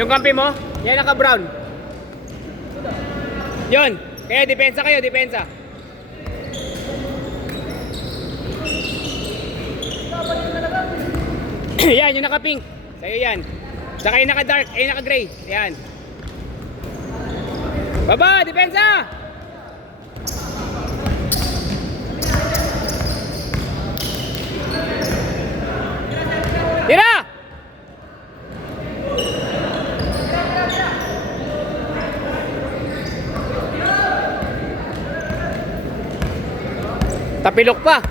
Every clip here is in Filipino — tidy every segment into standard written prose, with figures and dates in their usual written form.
Yung kampi mo, yan naka-brown. Yun. Kaya depensa kayo, depensa. Yan, yung naka-pink. Sa'yo yan. Saka yung naka-dark, yung naka-gray. Yan. Baba, depensa! Tira! Tapilok pa.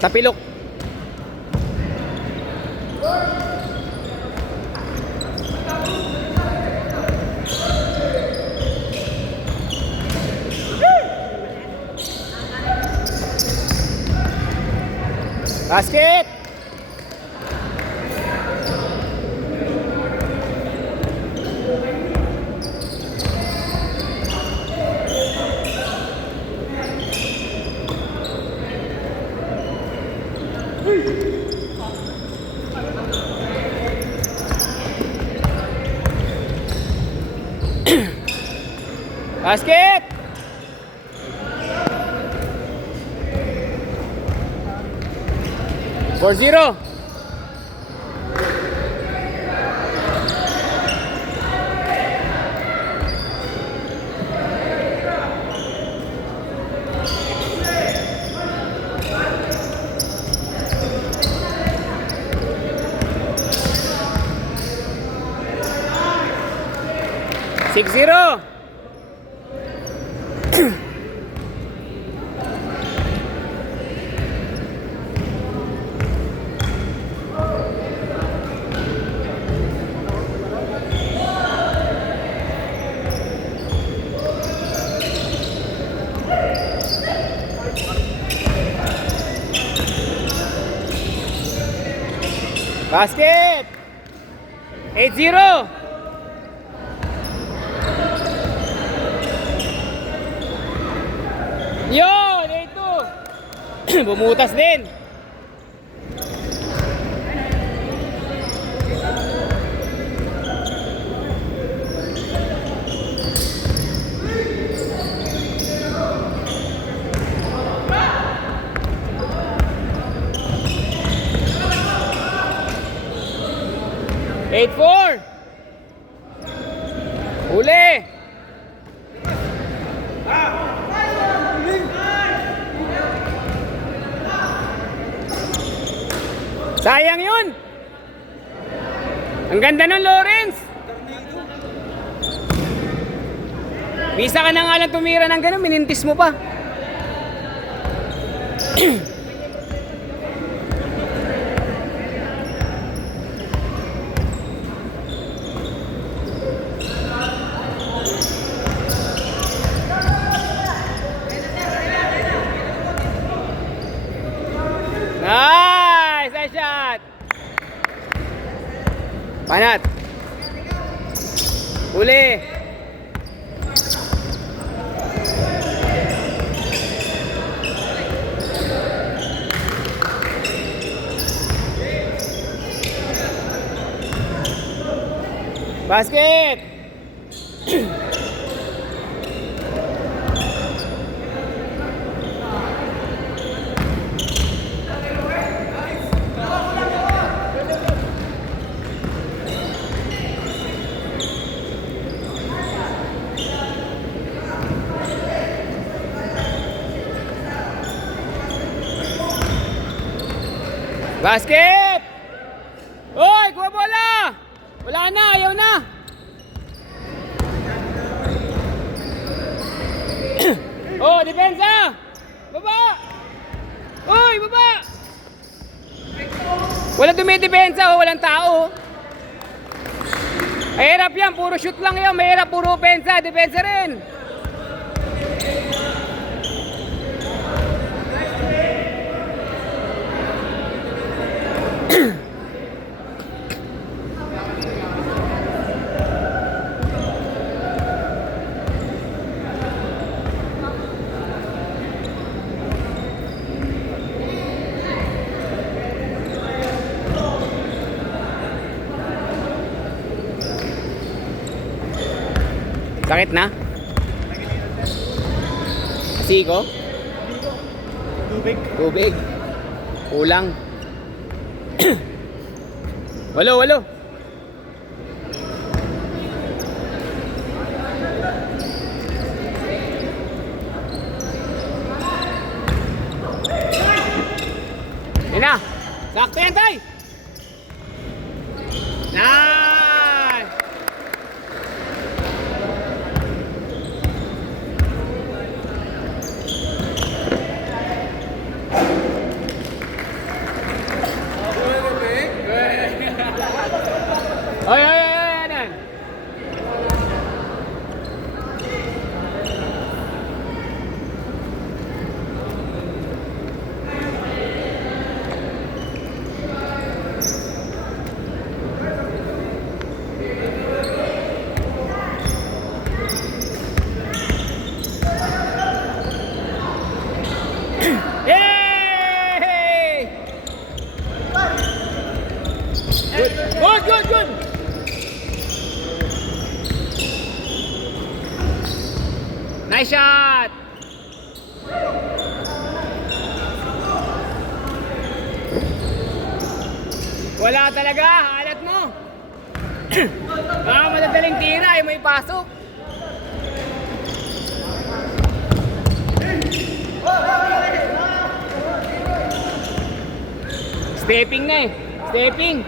Tapilok. Basket. Basket. For 0. Six zero. Basket. 8-0. Yun, 8-2. Bumutas din. Eight four. Uli. Sayang yun. Ang ganda nun, Lawrence. Bisa ka na nga lang tumira ng gano'n, minintis mo pa. Nice! Nice shot! Panat! Uli! Basket! Basket! Hoy, kuha bola! Wala na, ayaw na! Oh, depensa! Baba! Hoy, baba! Wala dumidepensa, oh, walang tao. Mahirap yan, puro shoot lang yan. Mahirap, puro pensa, depensa rin. Sakit na? Siko? Tubig. Tubig. Kulang. Walo. Yan na. Sakto yan, tay. Nice. Oy, yan. Yay! Good. Nice shot! Wala talaga, halat mo. Madadaling tira, ay may pasok. Stepping na eh. Stepping.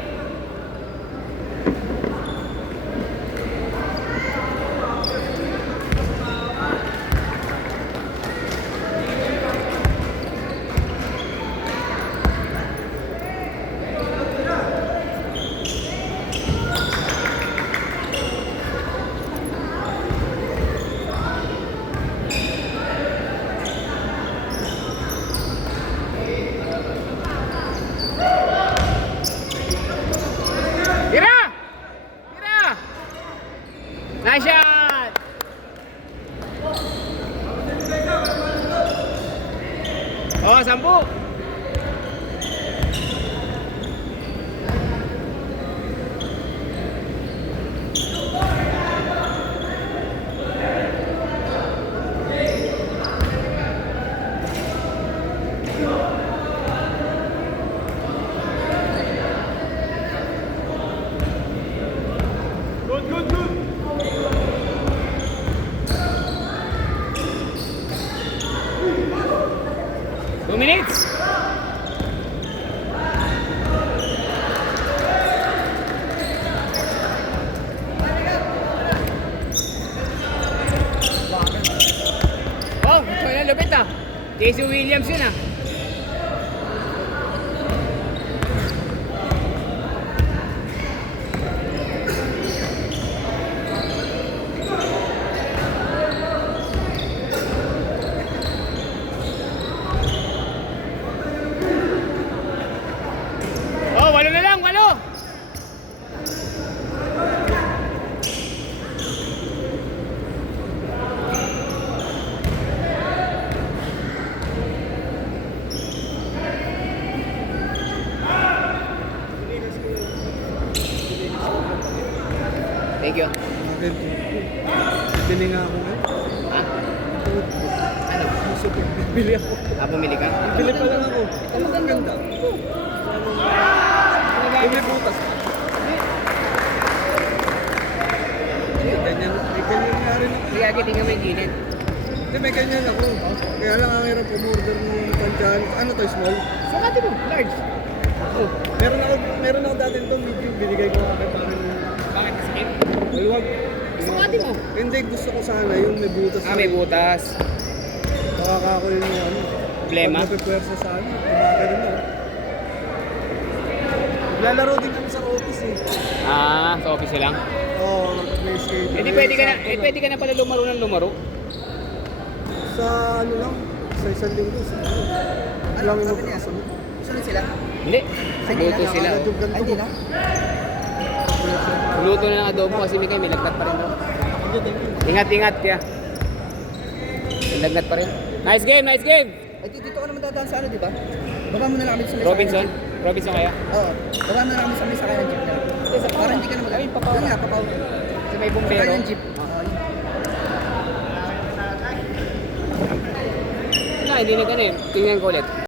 Nice shot! Oh, 10. Good. 2 minutes. Oh, ito na lupit ah. JC Williams yun ah. Oh, 8 na lang, 8. Thank you. Bili nga ako ngayon. Ha? Ano? Super. Bili ako. Bumili ka? Bili pa lang ako. Ito maganda. Bili butas. May ganyan nga rin ako. Sige, tingnan mo yung gilid. Hindi, may ganyan ako. Kaya lang ang hirap umorder ng pansyan. Ano to, small? Sakati mo, large. Oh, Meron ako dati ito, medium. Binigay ko kay parang bakit skip? maluwag. Sakati mo. Hindi, gusto ko sana yung may butas. May butas. Baka ako yung ano. Problema? Pag napipwersa sa ano. Kumakain mo. Lalaro din kami sa office eh. Sa office lang. Oo, may schedule. Pwede ka na pala lumaro. Sa ano lang, sa isang linggo. Ano lang yung magkakasama. Sunod sila? Hindi. Luto sila. Ay, hindi na. Luto na ng adobo kasi may lagdat pa rin daw. Ingat, kaya. May lagdat pa rin. Nice game. Ay, dito ka naman dadaan sa ano, di ba? Baba mo na lang kami sa may Robinson kaya? Oo. Baba mo na lang kami sa may sakay ng jeep na. Para hindi ka naman. Ay, papaw. Yun nga, papaw. Kasi may Sakay bumbero. ng jeep. Oo, yun. Wala, hindi na ganun. Tingnan ko ulit.